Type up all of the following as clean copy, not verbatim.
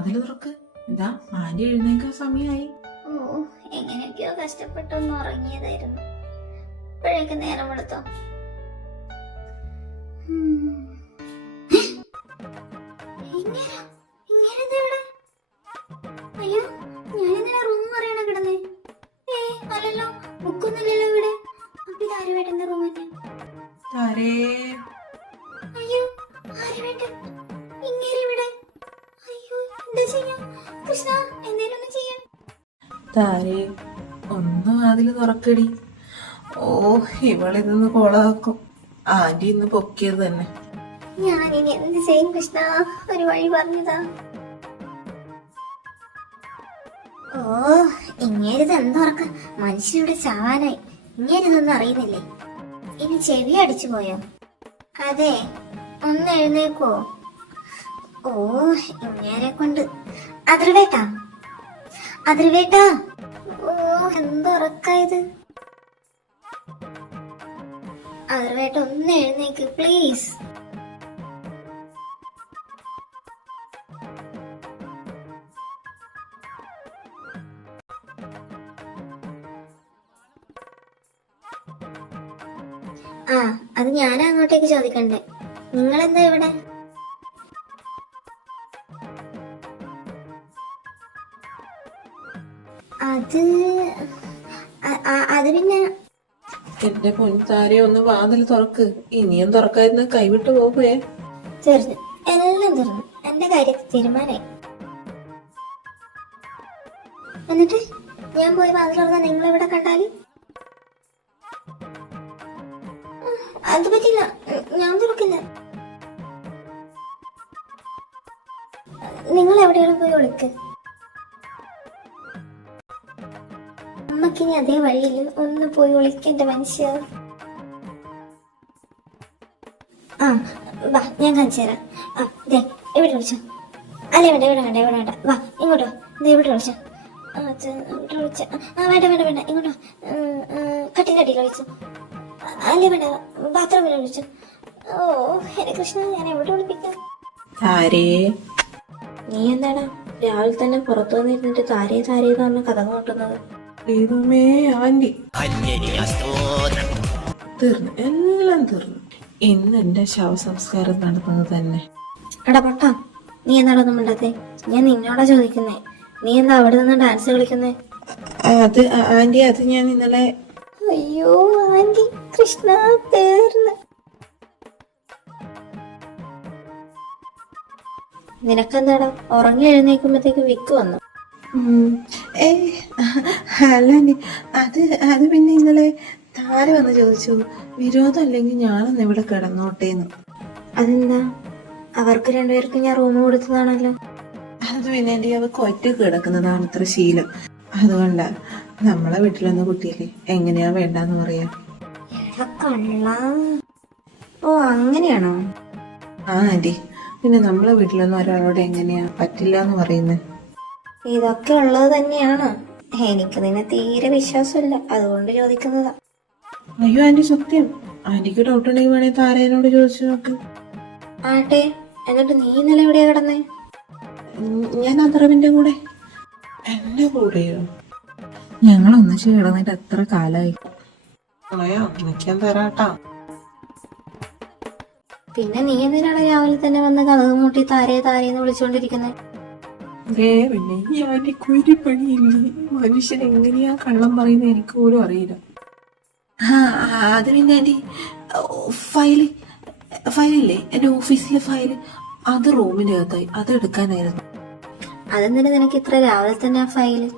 വാതില് തുറക്ക്. എന്താ ആന്റി എഴുന്നേക്കാൻ സമയമായി. ഓ, എങ്ങനെയൊക്കെയോ കഷ്ടപ്പെട്ടൊന്ന് ഉറങ്ങിയതായിരുന്നു. ഇപ്പോഴേക്ക് നേരം വെളുത്തോ? അയ്യോ, ഞാനിങ്ങനെ റൂം അറിയണ കിടന്നേ. അല്ലല്ലോ, ബുക്കൊന്നുമില്ലല്ലോ ഇവിടെ. അപ്പൊ ഇതാര് വേണ്ട റൂം തന്നെ? താരേ അയ്യോ, ആര് വേണ്ട ഇങ്ങനെ ഇവിടെ? അയ്യോ, എന്താ ചെയ്യാ കൃഷ്ണ? എന്തേലും ഒന്ന് ചെയ്യാൻ. താരേ ഒന്ന് വാതില് തുറക്കടി. ഓ, ഇവളിന്ന് കൊളാക്കും. ആന്റി ഇന്ന് പൊക്കിയത് തന്നെ. ഞാനിനി എന്ത് ചെയ്യും കൃഷ്ണ? ഒരു വഴി പറഞ്ഞതാ. ഓ, ഇങ്ങേരിത് എന്തുറക്ക? മനുഷ്യരുടെ ചാവാനായി. ഇങ്ങേരിതൊന്നും അറിയുന്നില്ലേ? ഇനി ചെവി അടിച്ചു പോയോ? അതെ, ഒന്ന് എഴുന്നേക്കോ? ഓ, ഇങ്ങേരെ കൊണ്ട് അതിർവേട്ടാ, അതിർവേട്ടാ. ഓ, എന്തുറക്കായത്? അതിർവേട്ട ഒന്ന് എഴുന്നേക്ക് പ്ലീസ്. ആ, അത് ഞാനാ അങ്ങോട്ടേക്ക് ചോദിക്കണ്ടേ. നിങ്ങളെന്താ ഇവിടെ? അത് അത് പിന്നെ എന്റെ പൊൻതാരെ ഒന്ന് വാതിൽ തുറക്ക്. ഇനിയും തുറക്കാതിരുന്ന കൈവിട്ട് പോകുവേ. തീർന്നു, എല്ലാം തീർന്നു. എന്റെ കാര്യത്തിൽ തീരുമാനായി. എന്നിട്ട് ഞാൻ പോയി വാതിൽ തുറന്നാൽ നിങ്ങൾ ഇവിടെ കണ്ടാല്? അത് പറ്റില്ല, ഞാൻ തുറക്കില്ല. നിങ്ങൾ എവിടെയാണ് പോയി ഒളിക്ക്. അമ്മക്കിനി അതേ വഴിയിൽ ഒന്ന് പോയി ഒളിക്കണ്ട മനുഷ്യ. ആ, വാ, ഞാൻ കാണിച്ചു തരാം. ആ, ദേ ഇവിടെ വിളിച്ചോ. അല്ല, വേണ്ട, ഇവിടെ വേണ്ട, ഇവിടെ വേണ്ട. വാ, ഇങ്ങോട്ടോ. ദേ ഇവിടെ വിളിച്ചോ. ഇവിടെ വിളിച്ച. ആ, വേണ്ട വേണ്ട വേണ്ട, ഇങ്ങോട്ടോ. കട്ടിലടിയിൽ വിളിച്ചു. അല്ല, വേണ്ട, ബാത്റൂമിൽ വിളിച്ചു. ഓ, എന്റെ കൃഷ്ണ, ഞാൻ എവിടെ വിളിപ്പിക്കാം? താരേ, നീ എന്താടാ രാവിലെ തന്നെ പുറത്തു വന്നിരുന്നിട്ട് താരേ താരേ പറഞ്ഞ കഥ കൂട്ടുന്നത്? ദൈവമേ ആന്റി. തീർന്നു, എല്ലാം തീർന്നു. ഇന്ന് എന്റെ ശവസംസ്കാരം നടന്നത് തന്നെ. എടാ പൊട്ടാ, നീ എന്താടാ ഒന്നും മിണ്ടാത്തെ? ഞാൻ നിന്നോടാ ചോദിക്കുന്നേ. നീ എന്താ അവിടെ നിന്ന് ഡാൻസ് കളിക്കുന്നേ? അത് ആന്റി, അത് ഞാൻ ഇന്നലെ. അയ്യോ ആന്റി, കൃഷ്ണ തീർന്ന്. നിനക്കെന്താടാ ഉറങ്ങി എഴുന്നേക്കുമ്പോഴത്തേക്ക് വിക്ക് വന്നു? അല്ല ആന്റി, അത് പിന്നെ ഇന്നലെ താര വന്ന് ചോദിച്ചു, വിരോധം അല്ലെങ്കിൽ ഞാനൊന്ന് ഇവിടെ കിടന്നോട്ടേന്ന്. അതെന്താ? അവർക്ക് രണ്ടുപേർക്കും ഞാൻ റൂം കൊടുത്തതാണല്ലോ. അത് പിന്നെ ആന്റി, അവർക്ക് ഒറ്റ കിടക്കുന്നതാണ് ഇത്ര ശീലം. അതുകൊണ്ടാ. നമ്മളെ വീട്ടിലൊന്നും കുട്ടിയില്ലേ, എങ്ങനെയാ വേണ്ടെന്ന് പറയാ. കള്ള. ഓ, അങ്ങനെയാണോ? ആ ആന്റി, പിന്നെ നമ്മളെ വീട്ടിലൊന്നും ഒരാളോട് എങ്ങനെയാ പറ്റില്ല എന്ന് പറയുന്നത്. ഇതൊക്കെ ഉള്ളത് തന്നെയാണ്. എനിക്ക് നിന്നെ തീരെ വിശ്വാസമില്ല, അതുകൊണ്ട് ചോദിക്കുന്നതാ. അയ്യോ ആന്റി, സത്യം. ആന്റിക്ക് ഡൗട്ട് ഉണ്ടെങ്കിൽ വേണേ താരേനോട് ചോദിച്ചു നോക്ക്. ആട്ടെ, എന്നിട്ട് നീ ഇന്നലെ എവിടെയാ കിടന്നേ? ഞാൻ അത്രവിന്റെ കൂടെ. എന്റെ കൂടെയോ? ഞങ്ങൾ ഒന്നിച്ച് കിടന്നിട്ട് എത്ര കാലായി. നിക്കാൻ തരാട്ടാ. പിന്നെ നീ എന്തിനാണ് രാവിലെ തന്നെ വന്ന് കഥക് മൂട്ടി താരേ താരേന്ന് വിളിച്ചോണ്ടിരിക്കുന്നത്? പിന്നെ ഈ ആന്റിക്ക് ഒരു പണിയില്ലേ? മനുഷ്യൻ എങ്ങനെയാ കള്ളം പറയുന്നത് എനിക്ക് പോലും അറിയില്ല. അത് പിന്നെ ആന്റി, ഫയലില്ലേ, എന്റെ ഓഫീസിലെ ഫയല്, അത് റൂമിന്റെ അകത്തായി. അത് എടുക്കാനായിരുന്നു. അതെന്തിനാ നിനക്ക് ഇത്ര രാവിലെ തന്നെ ആ ഫയല്?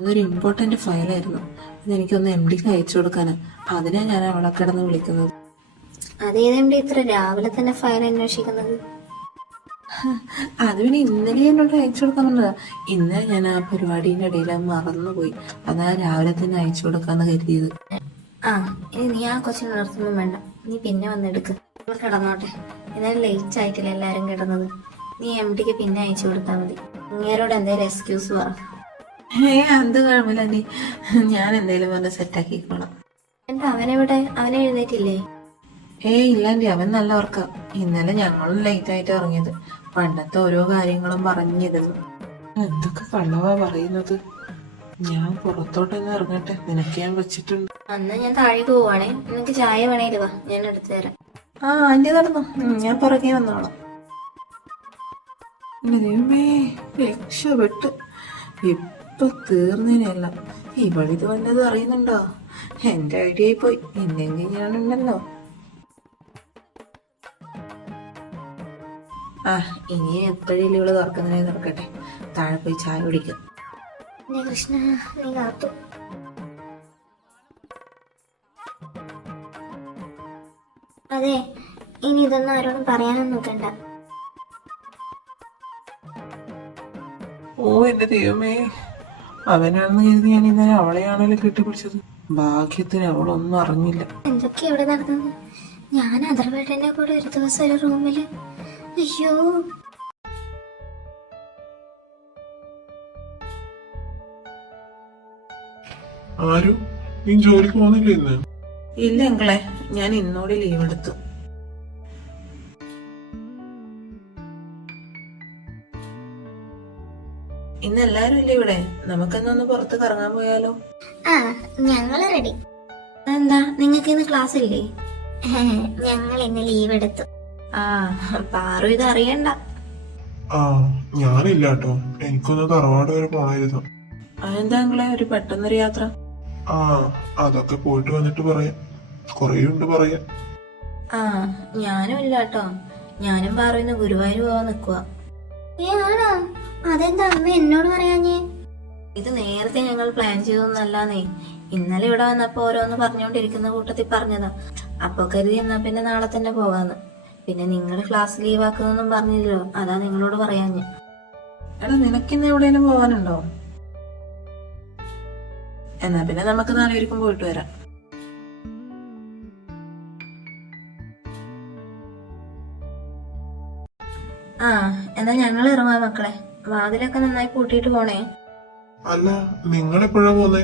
അതൊരു ഇമ്പോർട്ടന്റ് ഫയലായിരുന്നു. അതെനിക്കൊന്ന് MD അയച്ചു കൊടുക്കാന്. അതിനാ ഞാൻ അവളെ കിടന്ന് വിളിക്കുന്നത്. അതേതെവിടെ ഇത്ര രാവിലെ തന്നെ ഫയൽ അന്വേഷിക്കുന്നത്? അത് പിന്നെ ഇന്നലെ എന്നോട് അയച്ചു കൊടുക്കാൻ പറഞ്ഞതാ. ഇന്നലെ ഞാൻ ആ പരിപാടിന്റെ ഇടയിൽ മറന്നുപോയി. അതാ രാവിലെ തന്നെ അയച്ചു കൊടുക്കാന്ന് കരുതിയത്. ആ, ഇനി നീ ആ കൊച്ചിനെ ഉണർത്തുമ്പം വേണ്ട, നീ പിന്നെ വന്നെടുക്ക്. കിടന്നോട്ടെ, ഇന്നലെ ലേറ്റ് ആയിട്ടില്ല എല്ലാരും കിടന്നത്. നീ MDക്ക് പിന്നെ അയച്ചു കൊടുത്താൽ മതി. ഇങ്ങേരോട് എന്തേലും എക്സ്ക്യൂസ് പറ. അത് കുഴപ്പമില്ല ആന്റി, ഞാൻ എന്തേലും പറഞ്ഞ് സെറ്റാക്കിക്കോളാം. എന്താ അവനെവിടെ? അവനെ എഴുന്നേറ്റില്ലേ? ഇല്ലാണ്ടി, അവൻ നല്ല ഉറക്കം. ഇന്നലെ ഞങ്ങളും ലേറ്റ് ആയിട്ട് ഇറങ്ങിയത്. പണ്ടത്തെ ഓരോ കാര്യങ്ങളും പറഞ്ഞിരുന്നു. എന്തൊക്കെ കള്ളവാ പറയുന്നത്. ഞാൻ പുറത്തോട്ടൊന്ന് ഇറങ്ങട്ടെ, നിനക്ക് ഞാൻ വെച്ചിട്ടുണ്ട്. അന്ന് ഞാൻ താഴേക്ക് പോവാണേ, നിനക്ക് ചായ വേണേല് വാ, ഞാൻ എടുത്തു തരാം. ആ ആന്റി നടന്നോ, ഞാൻ പുറകെ വന്നോളാം. ദൈവമേ, രക്ഷപ്പെട്ട്. ഇപ്പൊ തീർന്നതിനല്ല, ഇവളിത് വല്ലത് അറിയുന്നുണ്ടോ? എന്റെ ഐഡിയ പോയി, ഇല്ലെങ്കിൽ ഞാനുണ്ടല്ലോ. ആ ഇനി എപ്പോഴും ഇവള് തുറക്കുന്നതിനെ തുറക്കട്ടെ. താഴെ പോയി ചായ കുടിക്കും. കൃഷ്ണ, നീ കാത്തു. അതെ, ഇനി ഇതൊന്നും ആരോടും പറയാനൊന്നും നോക്കണ്ട. ഓ എന്റെ ദൈവമേ, അവനാണെന്ന് കരുതി ഞാൻ ഇന്നലെ അവളെയാണല്ലോ കെട്ടിപ്പിടിച്ചത്. ഭാഗ്യത്തിന് അവളൊന്നും അറിഞ്ഞില്ല. എന്തൊക്കെയാ ഇവിടെ നടന്നത്? ഞാൻ അതർവേട്ടന്റെ കൂടെ ഒരു ദിവസം ഒരു റൂമില്. അയ്യോ, ആരും നീ ജോലിക്ക് പോകുന്നില്ല ഇന്ന്? ഇല്ല അങ്കിളെ, ഞാൻ ഇന്നോട് ലീവ് എടുത്തു. ഇന്ന് എല്ലാരും ഇല്ല ഇവിടെ, നമുക്കെന്നൊന്ന് പുറത്ത് കറങ്ങാൻ പോയാലോ? ആ ഞങ്ങള് റെഡി. എന്താ, നിങ്ങൾക്ക് ഇന്ന് ക്ലാസ് ഇല്ലേ? ഞങ്ങൾ ഇന്ന് ലീവ് എടുത്തു. ആ പാറു ഇത് അറിയണ്ട. ആ ഞാനില്ല കേട്ടോ, എനിക്കൊന്ന് തറവാട് വരെ പോണായിരുന്നു. അതെന്താ അങ്കിളെ ഒരു പെട്ടെന്നൊരു യാത്ര? ആ അതൊക്കെ പോയിട്ട് വന്നിട്ട് പറയാം, കൊറേയുണ്ട് പറയാൻ. ആ ഞാനും ഇല്ല കേട്ടോ, ഞാനും പാറുന്ന് ഗുരുവായൂർ പോവാൻ നിക്കുവാ. ആണോ? അതെന്താ അമ്മ എന്നോട് പറയാഞ്ഞേ? ഇത് നേരത്തെ ഞങ്ങൾ പ്ലാൻ ചെയ്തൊന്നല്ലാന്നേ. ഇന്നലെ ഇവിടെ വന്നപ്പോ ഓരോന്ന് പറഞ്ഞുകൊണ്ടിരിക്കുന്ന കൂട്ടത്തിൽ പറഞ്ഞതാ. അപ്പൊ കരുതി എന്നാ പിന്നെ നാളെ തന്നെ പോകാന്ന്. പിന്നെ നിങ്ങളുടെ ക്ലാസ് ലീവാക്കുന്നൊന്നും പറഞ്ഞില്ലല്ലോ, അതാ നിങ്ങളോട് പറയാഞ്ഞ്. എടാ നിനക്കിന്ന് എവിടെയെങ്കിലും പോവാനുണ്ടോ? എന്നാ പിന്നെ നമുക്ക് നാളെ ഒരിക്കും പോയിട്ട് വരാം. ആ എന്നാ ഞങ്ങൾ ഇറങ്ങാം മക്കളെ. വാതിലൊക്കെ നന്നായി പൂട്ടിയിട്ട് പോണേ. അല്ല, നിങ്ങൾ എപ്പോഴാ പോന്നേ?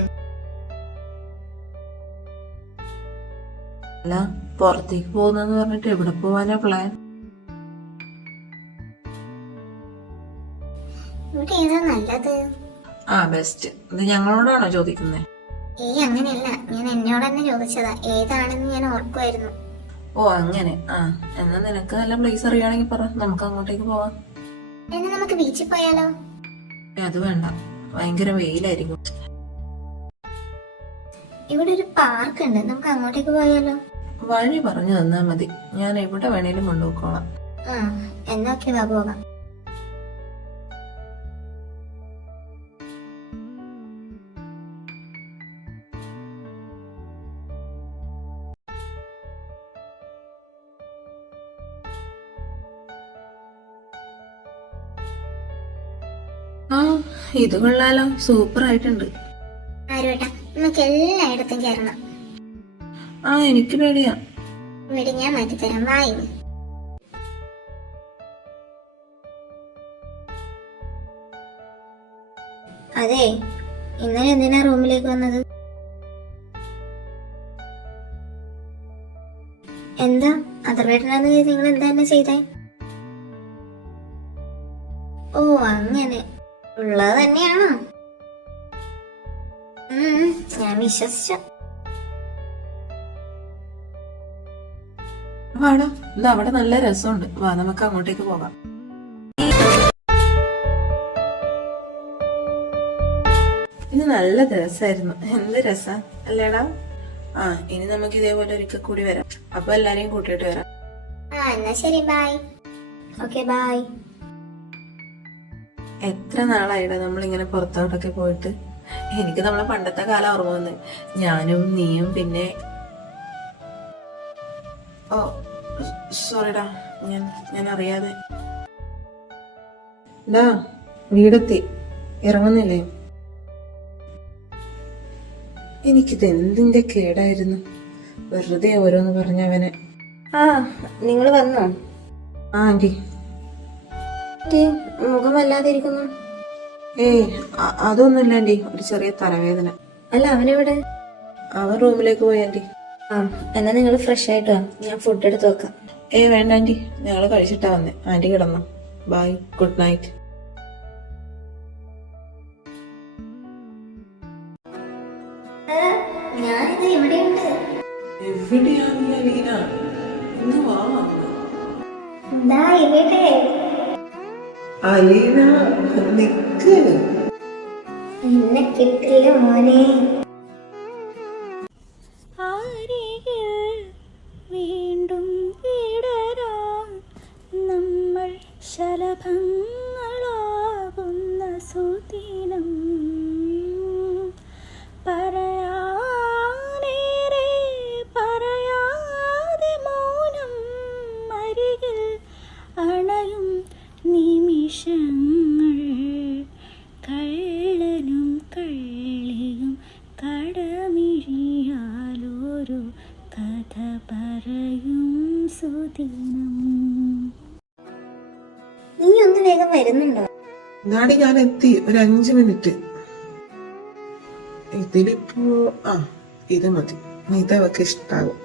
അല്ല, പുറത്തേക്ക് പോകുന്നെന്ന് പറഞ്ഞിട്ട് എവിടെ പോവാനാ പ്ലാൻ? ഇവിടെ ഏതാ നല്ലത്? ആ ബെസ്റ്റ്. ഇത് ഞങ്ങളോടാണോ ചോദിക്കുന്നത്? ഏയ് അങ്ങനെയല്ല, ഞാൻ എന്നോട് തന്നെ ചോദിച്ചതാ. ഏതാണെന്ന് ഞാൻ ഓർക്കുമായിരുന്നു. ഓ അങ്ങനെ. ആ എന്നാ നിനക്ക് നല്ല പ്ലേസ് അറിയാണെങ്കിൽ പറ, നമുക്ക് അങ്ങോട്ടേക്ക് പോവാം. എന്നാ നമുക്ക് ബീച്ചിൽ പോയാലോ? അത് വേണ്ട, ഭയങ്കര വെയിലായിരിക്കും. ഇവിടെ ഒരു പാർക്ക് ഉണ്ട്, നമുക്ക് അങ്ങോട്ടേക്ക് പോയാലോ? വഴി പറഞ്ഞു തന്നാ മതി, ഞാൻ എവിടെ വേണേലും കൊണ്ടുപോയിക്കോളാം. ആ എന്നൊക്കെ വാ പോകാം. ആ ഇത് കൊള്ളാലോ, സൂപ്പർ ആയിട്ടുണ്ട്. ആരോട്ടാ, നമുക്ക് എല്ലായിടത്തും കയറണം. ആ എനിക്ക് പേടിയാ. ഇവിടെ ഞാൻ മാറ്റിത്തരാം, വായി. അതെ, ഇന്നലെ എന്തിനാ റൂമിലേക്ക് വന്നത്? എന്താ അതർവേട്ടനാന്ന് നിങ്ങൾ എന്താ തന്നെ ചെയ്തേ? ഓ അങ്ങനെ ഉള്ളത് തന്നെയാണോ? ഞാൻ വിശ്വസിച്ചു. വാടാ, ഇത് അവിടെ നല്ല രസമുണ്ട്, വാ നമുക്ക് അങ്ങോട്ടേക്ക് പോകാം. ഇത് നല്ല ദിവസമായിരുന്നു, എന്ത് രസാ അല്ലേടാ? ആ ഇനി നമുക്ക് ഇതേപോലെ ഒരിക്കൽ കൂടി വരാം. അപ്പൊ എല്ലാരെയും കൂട്ടിയിട്ട് വരാം. ആ എന്നാ ശരി, ബൈ. Okay bye. എത്ര നാളായിടാ നമ്മളിങ്ങനെ പുറത്തോട്ടൊക്കെ പോയിട്ട്. എനിക്ക് നമ്മളെ പണ്ടത്തെ കാലം ഓർമ്മ വന്ന്. ഞാനും നീയും പിന്നെ ഓ സോറിടാ, ഞാൻ അറിയാതെ. വീടെത്തി, ഇറങ്ങുന്നില്ലേ? എനിക്കിത് എന്തിന്റെ കേടായിരുന്നു, വെറുതെ ഓരോന്ന് പറഞ്ഞവനെ. ആ നിങ്ങൾ വന്നോ? ആ ആന്റി. മുഖം വല്ലാതിരിക്കുന്നു. ഏയ് അതൊന്നുമില്ല ആന്റി, ഒരു ചെറിയ തലവേദന. അല്ല, അവനെവിടെ? അവൻ റൂമിലേക്ക് പോയി ആന്റി. ആ എന്നാ നിങ്ങൾ ഫ്രഷ് ആയിട്ടോ, ഞാൻ ഫുഡ് എടുത്ത് വെക്കാം. വേണ്ട ആന്റി, ഞങ്ങള് കഴിച്ചിട്ടാ വന്നേ. ആന്റി കിടന്നു. Bye, good night. ഞാനിത് ഇവിടെയുണ്ട്. എവിടെയാണ് അലീന? ഇന്ന് വാ. ദാ ഇവിടെ. അലീന നിക്ക്. എന്നെ കിട്ടില്ല മോനെ. വീണ്ടും വിടരാം നമ്മൾ ശലഭങ്ങളാകുന്ന സുദിനം. പറയാനേറെ പറയാതെ മൗനം അരികിൽ അണയും നിമിഷങ്ങൾ. കള്ളനും കള്ളിയും കടമിഴിയാലൊരു കഥ പറയും സുദിനം. നീ ഒന്ന് വേഗം വരുന്നുണ്ടോ? നാടി ഞാൻ എത്തി, ഒരു 5 മിനിറ്റ്. ഇതിലിപ്പോ ഇത് മതി, ഇത് അവർക്ക് ഇഷ്ടാകും.